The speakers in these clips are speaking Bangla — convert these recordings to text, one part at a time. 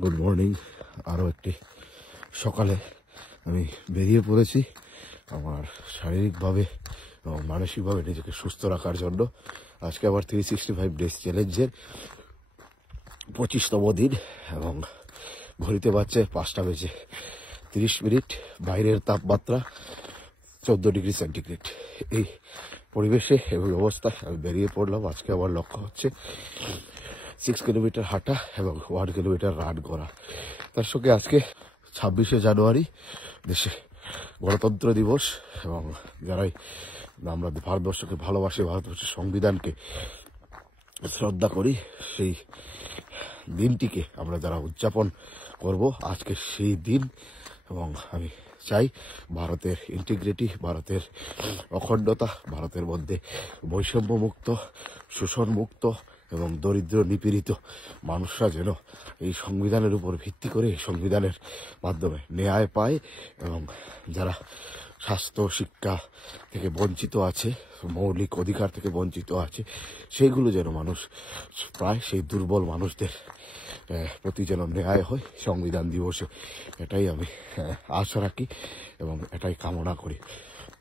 Good morning. আরও একটি সকালে আমি বেরিয়ে পড়েছি আমার শারীরিকভাবে এবং মানসিকভাবে নিজেকে সুস্থ রাখার জন্য। আজকে আবার 365 ডেজ চ্যালেঞ্জের 25তম দিন এবং ঘড়িতে বাজছে 5টা বেজে 30 মিনিট। বাইরের তাপমাত্রা 14 ডিগ্রি সেন্টিগ্রেড। এই পরিবেশে এবং অবস্থায় আমি বেরিয়ে পড়লাম। আজকে আমার লক্ষ্য হচ্ছে 6 কিলোমিটার হাঁটা এবং 1 কিলোমিটার রান করা। তার সঙ্গে আজকে 26শে জানুয়ারি দেশে গণতন্ত্র দিবস এবং যারাই আমরা ভারতবর্ষকে ভালোবাসি, ভারতবর্ষের সংবিধানকে শ্রদ্ধা করি, সেই দিনটিকে আমরা যারা উদযাপন করব আজকে সেই দিন। এবং আমি চাই ভারতের ইন্টিগ্রিটি, ভারতের অখণ্ডতা, ভারতের মধ্যে বৈষম্য মুক্ত, শোষণ মুক্ত এবং দরিদ্র নিপীড়িত মানুষরা যেন এই সংবিধানের উপর ভিত্তি করে এই সংবিধানের মাধ্যমে ন্যায় পায় এবং যারা স্বাস্থ্য শিক্ষা থেকে বঞ্চিত আছে, মৌলিক অধিকার থেকে বঞ্চিত আছে, সেইগুলো যেন মানুষ প্রায় সেই দুর্বল মানুষদের প্রতি যেন ন্যায় হয় সংবিধান দিবসে। এটাই আমি আশা রাখি এবং এটাই কামনা করি।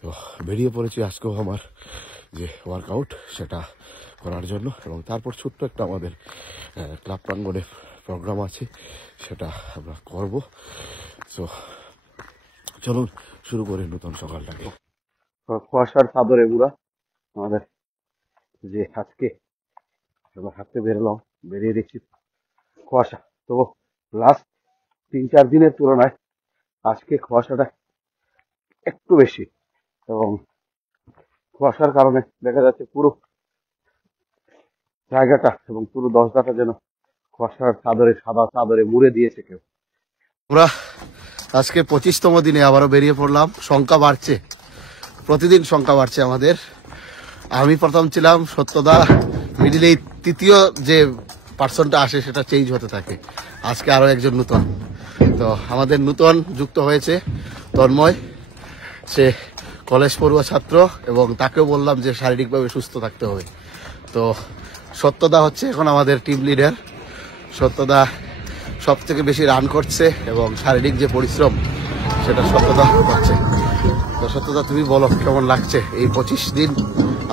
তো বেরিয়ে পড়েছি আজকেও আমার যে ওয়ার্কআউট সেটা করার জন্য এবং তারপর ছোট্ট একটা আমাদের ক্লাব প্রাঙ্গণে প্রোগ্রাম আছে, সেটা আমরা করব। সো চলুন শুরু করে নতুন সকালটাকে। কুয়াশার চাদরে পুরা আমাদের যে আজকে হাঁটতে বেরোলাম, বেরিয়ে দেখছি কুয়াশা। তো লাস্ট 3-4 দিনের তুলনায় আজকে কুয়াশাটা একটু বেশি এবং কুয়াশার কারণে দেখা যাচ্ছে পুরো জায়গাটা এবং পুরো দশটাটা যেন কুয়াশার চাদরে, সাদা চাদরে মুড়ে দিয়েছে কেউ। আমরা আজকে 25তম দিনে আবারও বেরিয়ে পড়লাম। সংখ্যা বাড়ছে, প্রতিদিন সংখ্যা বাড়ছে আমাদের। আমি প্রথম ছিলাম, সত্যদা মিডিলে এই তৃতীয় যে পার্সনটা আসে সেটা চেঞ্জ হতে থাকে। আজকে আরো একজন নূতন, তো আমাদের নূতন যুক্ত হয়েছে তন্ময়। সে কলেজ পড়ুয়া ছাত্র এবং তাকেও বললাম যে শারীরিকভাবে সুস্থ থাকতে হবে। তো সত্যদা হচ্ছে এখন আমাদের টিম লিডার। সত্যদা সব থেকে বেশি রান করছে এবং শারীরিক যে পরিশ্রম সেটা সত্যদা করছে। তো সত্যদা তুমি বলো কেমন লাগছে এই 25 দিন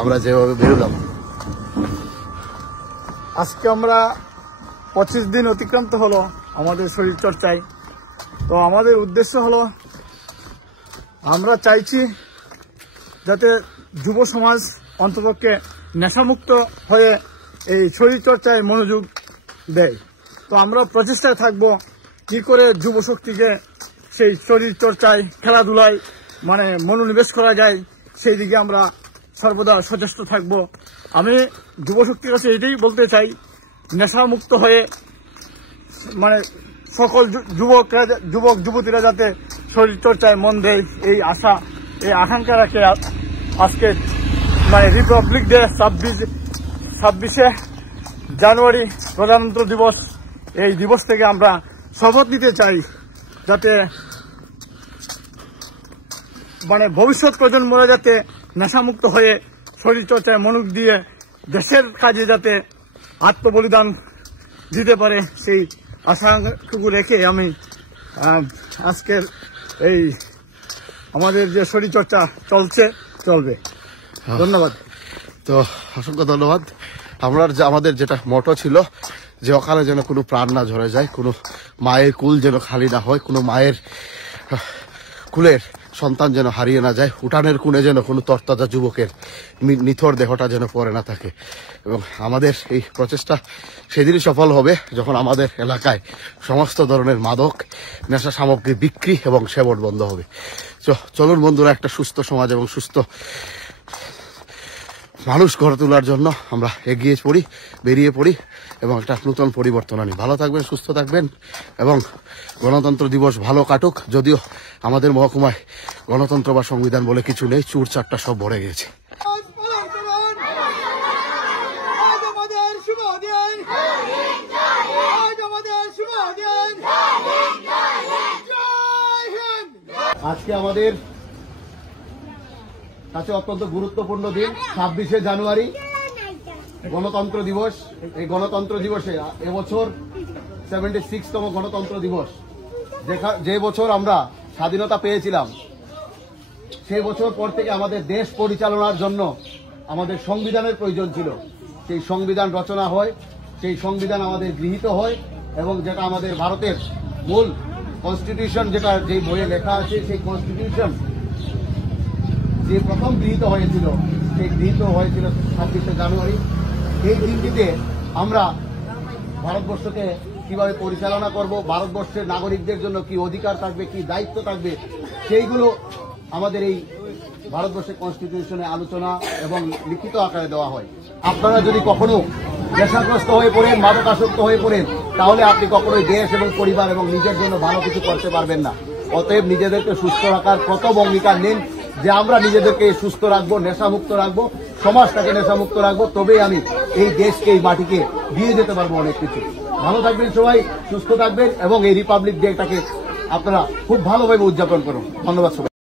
আমরা যেভাবে বেরোলাম? আজকে আমরা 25 দিন অতিক্রান্ত হলো আমাদের শরীর চর্চায়। তো আমাদের উদ্দেশ্য হলো আমরা চাইছি যাতে যুব সমাজ অন্ততপক্ষে নেশামুক্ত হয়ে এই শরীর চর্চায় মনোযোগ দেয়। তো আমরা প্রচেষ্টায় থাকব কি করে যুব শক্তিকে সেই শরীর চর্চায়, খেলাধুলায় মনোনিবেশ করা যায়, সেই দিকে আমরা সর্বদা সচেষ্ট থাকব। আমি যুব শক্তির কাছে এটাই বলতে চাই, নেশামুক্ত হয়ে সকল যুবক যুবতীরা যাতে শরীর চর্চায় মন দেয়, এই আশা, এই আকাঙ্ক্ষা রাখে আজকে রিপাবলিক ডে 26শে জানুয়ারি প্রজাতন্ত্র দিবস, এই দিবস থেকে আমরা শপথ নিতে চাই যাতে ভবিষ্যৎ প্রজন্মরা যাতে নেশামুক্ত হয়ে শরীর চর্চায় মনোযোগ দিয়ে দেশের কাজে যাতে আত্মবলিদান দিতে পারে, সেই আশাটুকু রেখে আমি আজকের এই আমাদের যে শরীর চর্চা চলবে। ধন্যবাদ। তো অসংখ্য ধন্যবাদ। আমাদের যেটা মোটো ছিল যে অকালে যেন কোনো প্রাণ না ঝরে যায়, কোনো মায়ের কুল যেন খালি না হয়, কোনো মায়ের কুলের সন্তান যেন হারিয়ে না যায়, উঠানের কোণে যেন কোনো তরতাজা যুবকের নিথর দেহটা যেন পড়ে না থাকে। এবং আমাদের এই প্রচেষ্টা সেদিনই সফল হবে যখন আমাদের এলাকায় সমস্ত ধরনের মাদক নেশা সামগ্রী বিক্রি এবং সেবন বন্ধ হবে। চলুন বন্ধুরা, একটা সুস্থ সমাজ এবং সুস্থ মানুষ গড়ে তোলার জন্য আমরা বেরিয়ে পড়ি এবং একটা নতুন পরিবর্তন আনি। ভালো থাকবেন, সুস্থ থাকবেন এবং গণতন্ত্র দিবস ভালো কাটুক। যদিও আমাদের মহকুমায় গণতন্ত্র বা সংবিধান বলে কিছু নেই, চুর চারটা সব ভরে গেছে। আজকে আমাদের কাছে অত্যন্ত গুরুত্বপূর্ণ দিন 26শে জানুয়ারি গণতন্ত্র দিবস। এই গণতন্ত্র দিবসে এবছর 76তম গণতন্ত্র দিবস, যে বছর আমরা স্বাধীনতা পেয়েছিলাম, সেই বছর পর থেকে আমাদের দেশ পরিচালনার জন্য আমাদের সংবিধানের প্রয়োজন ছিল। সেই সংবিধান রচনা হয়, সেই সংবিধান আমাদের গৃহীত হয়, এবং যেটা আমাদের ভারতের মূল কনস্টিটিউশন, যেটা যে বইয়ে লেখা আছে, সেই কনস্টিটিউশন যে প্রথম গৃহীত হয়েছিল, সেই গৃহীত হয়েছিল 26শে জানুয়ারি। এই দিনটিতে আমরা ভারতবর্ষকে কিভাবে পরিচালনা করব, ভারতবর্ষের নাগরিকদের জন্য কি অধিকার থাকবে, কি দায়িত্ব থাকবে, সেইগুলো আমাদের এই ভারতবর্ষের কনস্টিটিউশনে আলোচনা এবং লিখিত আকারে দেওয়া হয়। আপনারা যদি কখনো নেশাগ্রস্ত হয়ে পড়েন, মাদকাসক্ত হয়ে পড়েন, তাহলে আপনি কখনোই দেশ এবং পরিবার এবং নিজের জন্য ভালো কিছু করতে পারবেন না। অতএব নিজেদেরকে সুস্থ রাখার প্রথম অঙ্গীকার নিন যে আমরা নিজেদেরকে সুস্থ রাখবো, নেশামুক্ত রাখবো, সমাজটাকে নেশামুক্ত রাখবো, তবেই আমি এই দেশকে, এই মাটিকে দিয়ে যেতে পারবো অনেক কিছু। ভালো থাকবেন সবাই, সুস্থ থাকবেন, এবং এই রিপাবলিক ডেটাকে আপনারা খুব ভালোভাবে উদযাপন করুন। ধন্যবাদ সবাই।